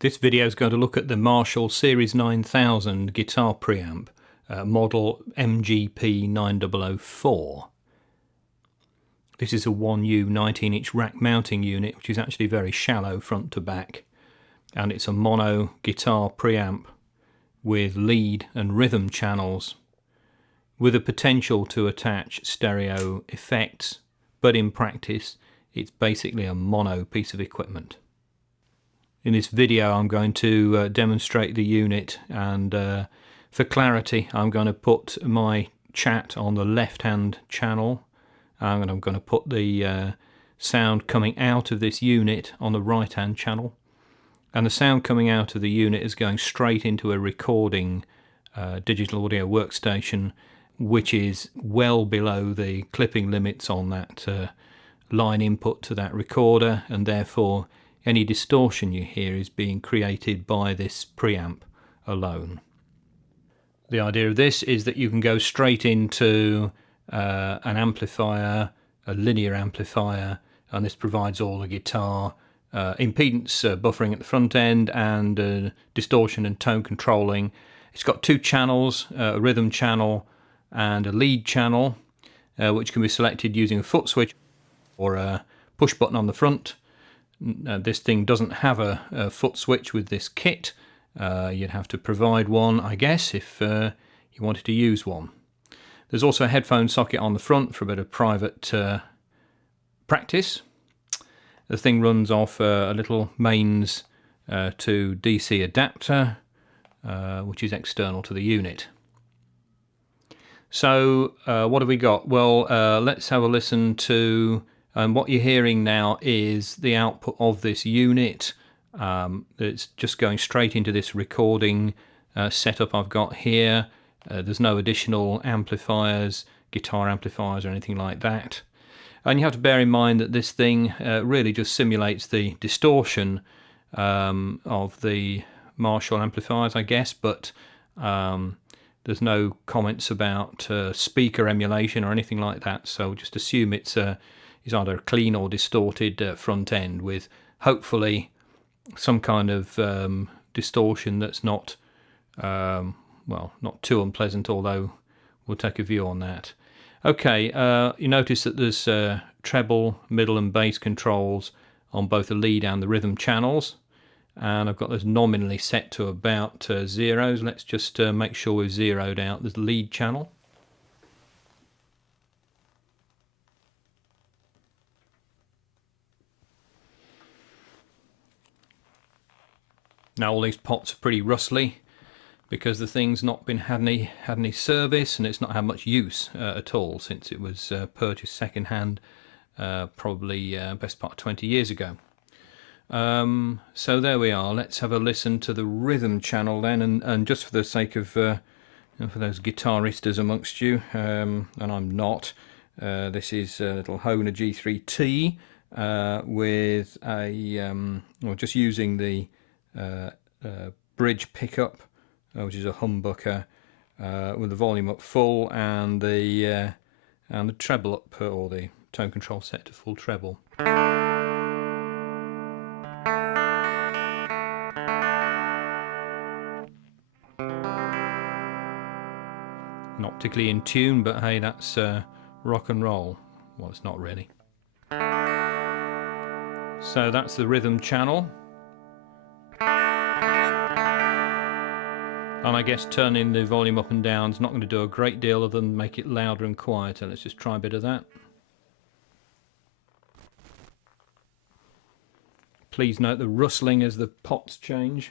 This video is going to look at the Marshall Series 9000 guitar preamp, model MGP9004. This is a 1U 19-inch rack mounting unit, which is actually very shallow front to back, and it's a mono guitar preamp with lead and rhythm channels with a potential to attach stereo effects, but in practice it's basically a mono piece of equipment. In this video I'm going to demonstrate the unit, and for clarity I'm going to put my chat on the left hand channel, and I'm going to put the sound coming out of this unit on the right hand channel, and the sound coming out of the unit is going straight into a recording digital audio workstation, which is well below the clipping limits on that line input to that recorder, and therefore any distortion you hear is being created by this preamp alone. The idea of this is that you can go straight into an amplifier, a linear amplifier, and this provides all the guitar impedance buffering at the front end and distortion and tone controlling. It's got two channels, a rhythm channel and a lead channel, which can be selected using a foot switch or a push button on the front. This thing doesn't have a foot switch with this kit. You'd have to provide one, I guess, if you wanted to use one. There's also a headphone socket on the front for a bit of private practice. The thing runs off a little mains to DC adapter, which is external to the unit. So what have we got? Well, let's have a listen to, and what you're hearing now is the output of this unit. It's just going straight into this recording setup I've got here. There's no additional amplifiers, guitar amplifiers or anything like that. And you have to bear in mind that this thing really just simulates the distortion of the Marshall amplifiers, I guess, but there's no comments about speaker emulation or anything like that, so just assume it's either a clean or distorted front end with hopefully some kind of distortion that's not well, not too unpleasant, although we'll take a view on that. Okay, you notice that there's treble, middle and bass controls on both the lead and the rhythm channels, and I've got those nominally set to about zeros. Let's just make sure we've zeroed out the lead channel. Now all these pots are pretty rustly because the thing's not been had any service, and it's not had much use at all since it was purchased second hand, probably best part of 20 years ago. So there we are. Let's have a listen to the rhythm channel then, and just for the sake of for those guitaristas amongst you, and I'm not, this is a little Hohner G3T with a well, just using the bridge pickup, which is a humbucker, with the volume up full and the treble up, or the tone control set to full treble. Not particularly in tune, but hey, that's rock and roll. Well, it's not really. So that's the rhythm channel. And I guess turning the volume up and down is not going to do a great deal other than make it louder and quieter. Let's just try a bit of that. Please note the rustling as the pots change.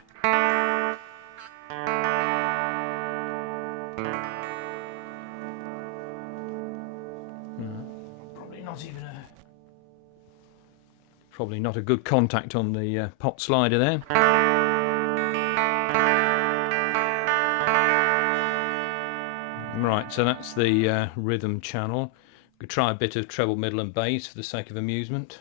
Probably not a good contact on the pot slider there. Right, so that's the rhythm channel. We could try a bit of treble, middle and bass for the sake of amusement.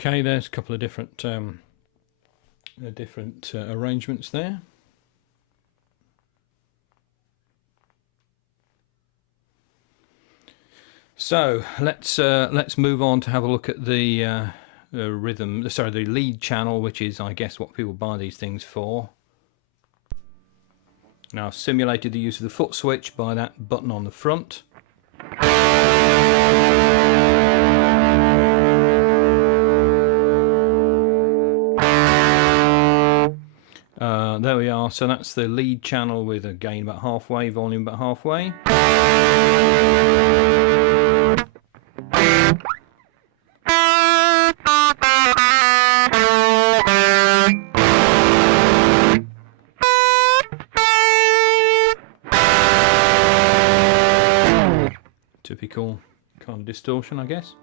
Okay, there's a couple of different arrangements there. So let's move on to have a look at the the lead channel, which is, I guess, what people buy these things for. Now I've simulated the use of the foot switch by that button on the front. There we are, so that's the lead channel with a gain about halfway, volume about halfway. Typical kind of distortion, I guess.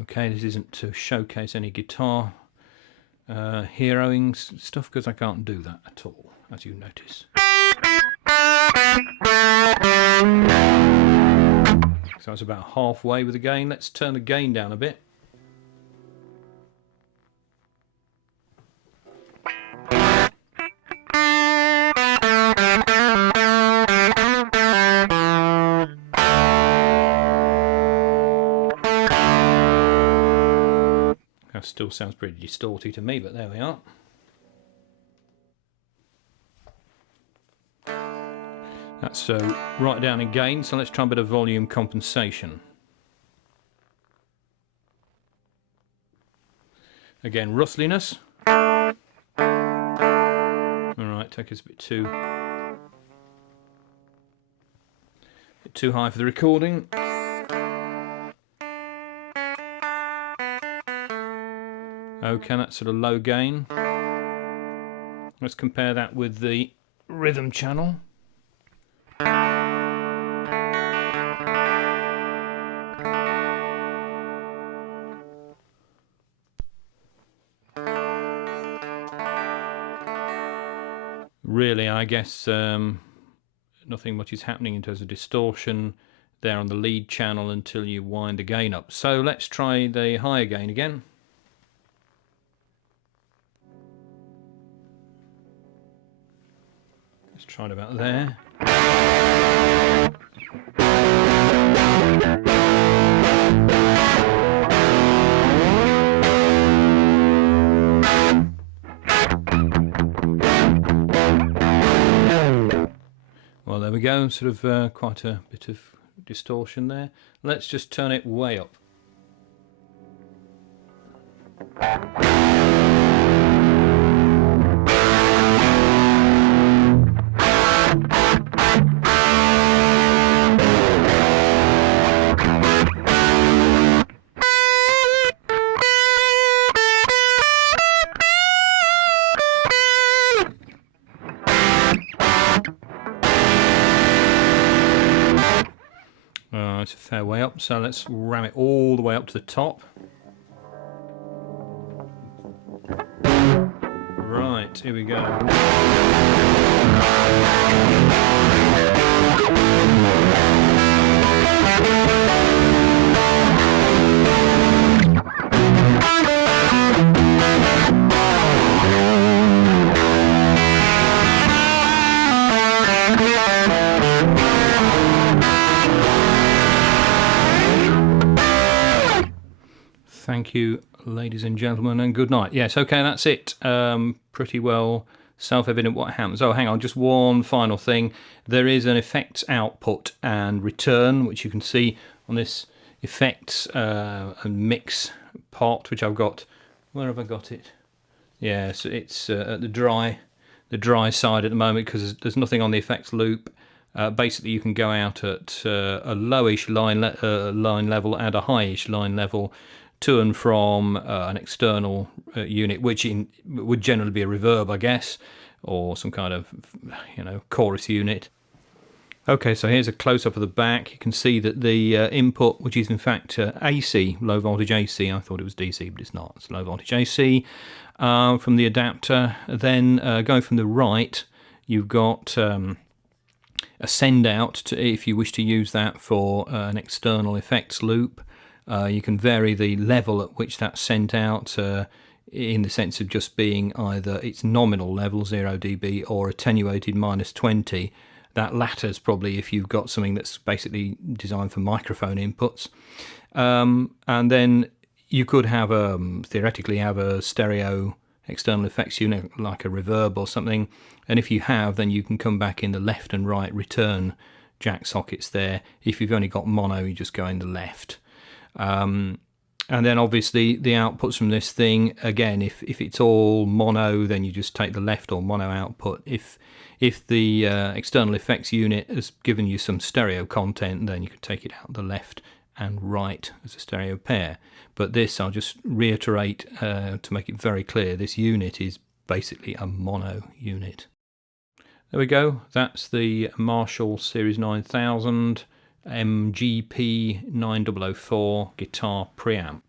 Okay, this isn't to showcase any guitar heroing stuff, because I can't do that at all, as you notice. So it's about halfway with the gain. Let's turn the gain down a bit. That still sounds pretty distorted to me, but there we are. That's right down in gain, so let's try a bit of volume compensation. Again, rustliness. Alright, take us a bit too high for the recording. Okay, that's sort of low gain. Let's compare that with the rhythm channel. Really, I guess nothing much is happening in terms of distortion there on the lead channel until you wind the gain up. So let's try the higher gain again. Let's try it about there. Well, there we go, sort of quite a bit of distortion there. Let's just turn it way up. It's a fair way up, so let's ram it all the way up to the top. Right, here we go. Thank you, ladies and gentlemen, and good night. Yes, okay, that's it. Pretty well self-evident what happens. Oh, hang on, just one final thing. There is an effects output and return, which you can see on this effects and mix part, which I've got. Where have I got it? Yes, it's at the dry side at the moment, because there's nothing on the effects loop. Basically, you can go out at a lowish line level and a highish line level to and from an external unit, which would generally be a reverb, I guess, or some kind of, chorus unit. Okay, so here's a close-up of the back. You can see that the input, which is in fact AC, low voltage AC, I thought it was DC, but it's not, it's low voltage AC, from the adapter. Then going from the right, you've got a send out, if you wish to use that for an external effects loop. You can vary the level at which that's sent out, in the sense of just being either its nominal level, 0 dB, or attenuated -20. That latter's probably if you've got something that's basically designed for microphone inputs. And then you could have theoretically have a stereo external effects unit like a reverb or something, and if you have, then you can come back in the left and right return jack sockets there. If you've only got mono, you just go in the left. And then obviously the outputs from this thing, again, if it's all mono, then you just take the left or mono output. If the external effects unit has given you some stereo content, then you can take it out the left and right as a stereo pair. But this, I'll just reiterate to make it very clear, this unit is basically a mono unit. There we go, that's the Marshall Series 9000 MGP9004 Guitar Preamp.